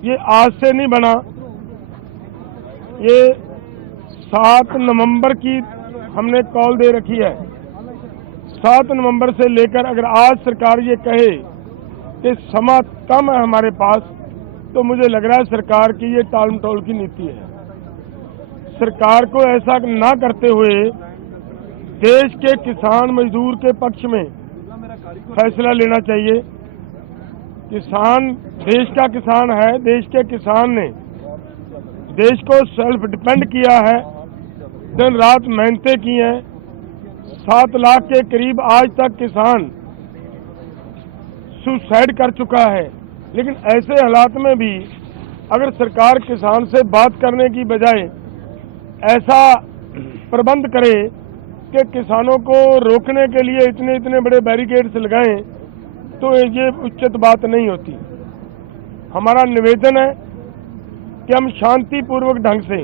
ये आज से नहीं बना, ये 7 नवंबर की हमने कॉल दे रखी है। 7 नवंबर से लेकर अगर आज सरकार ये कहे कि समय कम है हमारे पास, तो मुझे लग रहा है सरकार की ये टाल मटोल की नीति है। सरकार को ऐसा ना करते हुए देश के किसान मजदूर के पक्ष में फैसला लेना चाहिए। किसान देश का किसान है, देश के किसान ने देश को सेल्फ डिपेंड किया है, दिन रात मेहनतें की हैं। 7 लाख के करीब आज तक किसान सुसाइड कर चुका है। लेकिन ऐसे हालात में भी अगर सरकार किसान से बात करने की बजाय ऐसा प्रबंध करे कि किसानों को रोकने के लिए इतने इतने बड़े बैरिकेड्स लगाएं, तो ये उचित बात नहीं होती। हमारा निवेदन है कि हम शांतिपूर्वक ढंग से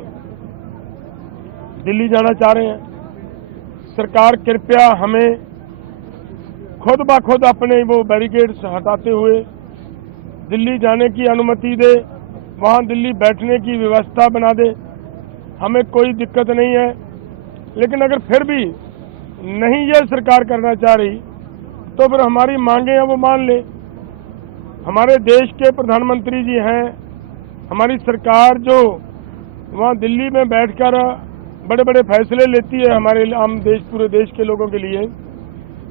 दिल्ली जाना चाह रहे हैं। सरकार कृपया हमें खुद ब खुद अपने वो बैरिकेड्स हटाते हुए दिल्ली जाने की अनुमति दे, वहाँ दिल्ली बैठने की व्यवस्था बना दे। हमें कोई दिक्कत नहीं है, लेकिन अगर फिर भी नहीं ये सरकार करना चाह रही, तो फिर हमारी मांगे हैं वो मान ले। हमारे देश के प्रधानमंत्री जी हैं, हमारी सरकार जो वहाँ दिल्ली में बैठकर बड़े बड़े फैसले लेती है हमारे आम देश, पूरे देश के लोगों के लिए,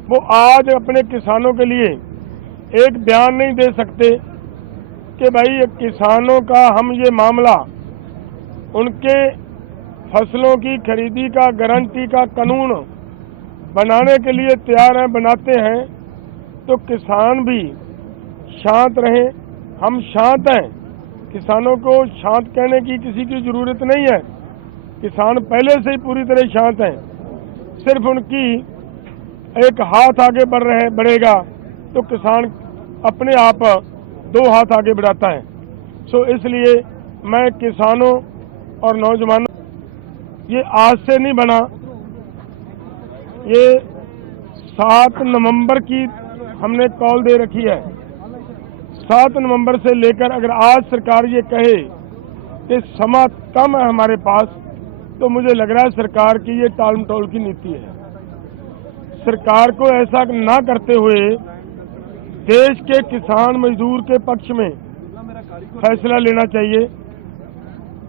वो आज अपने किसानों के लिए एक बयान नहीं दे सकते कि भाई किसानों का हम ये मामला उनके फसलों की खरीदी का गारंटी का कानून बनाने के लिए तैयार हैं, बनाते हैं, तो किसान भी शांत रहें। हम शांत हैं, किसानों को शांत कहने की किसी की जरूरत नहीं है। किसान पहले से ही पूरी तरह शांत हैं, सिर्फ उनकी एक हाथ आगे बढ़ेगा तो किसान अपने आप 2 हाथ आगे बढ़ाता है। सो इसलिए मैं किसानों और नौजवानों, ये आज से नहीं बना, ये 7 नवंबर की हमने कॉल दे रखी है। 7 नवंबर से लेकर अगर आज सरकार ये कहे कि समय कम है हमारे पास, तो मुझे लग रहा है सरकार की ये टाल मटोल की नीति है। सरकार को ऐसा ना करते हुए देश के किसान मजदूर के पक्ष में फैसला लेना चाहिए।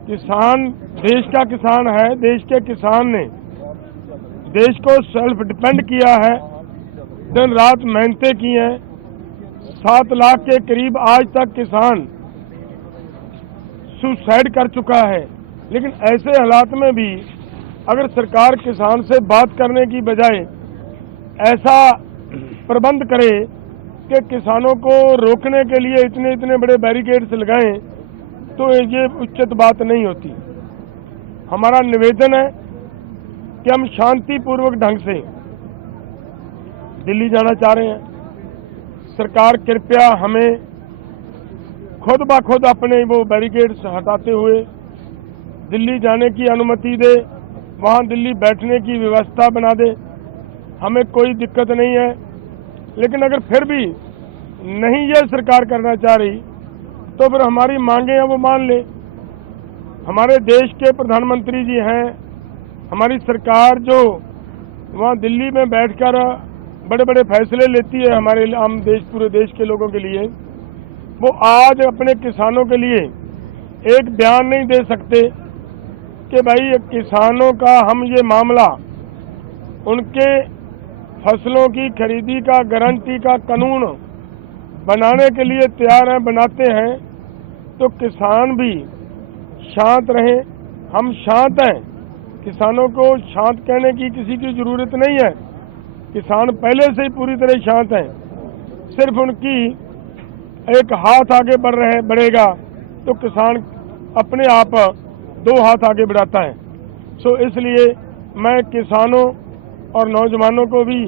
किसान देश का किसान है, देश के किसान ने देश को सेल्फ डिपेंड किया है, दिन रात मेहनतें की हैं। 7 लाख के करीब आज तक किसान सुसाइड कर चुका है। लेकिन ऐसे हालात में भी अगर सरकार किसान से बात करने की बजाय ऐसा प्रबंध करे कि किसानों को रोकने के लिए इतने इतने बड़े बैरिकेड्स लगाएं, तो ये उचित बात नहीं होती। हमारा निवेदन है कि हम शांतिपूर्वक ढंग से दिल्ली जाना चाह रहे हैं। सरकार कृपया हमें खुद ब खुद अपने वो बैरिकेड्स हटाते हुए दिल्ली जाने की अनुमति दे, वहाँ दिल्ली बैठने की व्यवस्था बना दे। हमें कोई दिक्कत नहीं है, लेकिन अगर फिर भी नहीं ये सरकार करना चाह रही, तो फिर हमारी मांगे हैं वो मान ले। हमारे देश के प्रधानमंत्री जी हैं, हमारी सरकार जो वहाँ दिल्ली में बैठकर बड़े बड़े फैसले लेती है हमारे आम देश, पूरे देश के लोगों के लिए, वो आज अपने किसानों के लिए एक बयान नहीं दे सकते कि भाई किसानों का हम ये मामला उनके फसलों की खरीदी का गारंटी का कानून बनाने के लिए तैयार हैं, बनाते हैं, तो किसान भी शांत रहें। हम शांत हैं, किसानों को शांत कहने की किसी की जरूरत नहीं है। किसान पहले से ही पूरी तरह शांत हैं, सिर्फ उनकी एक हाथ आगे बढ़ेगा तो किसान अपने आप 2 हाथ आगे बढ़ाता है। सो इसलिए मैं किसानों और नौजवानों को भी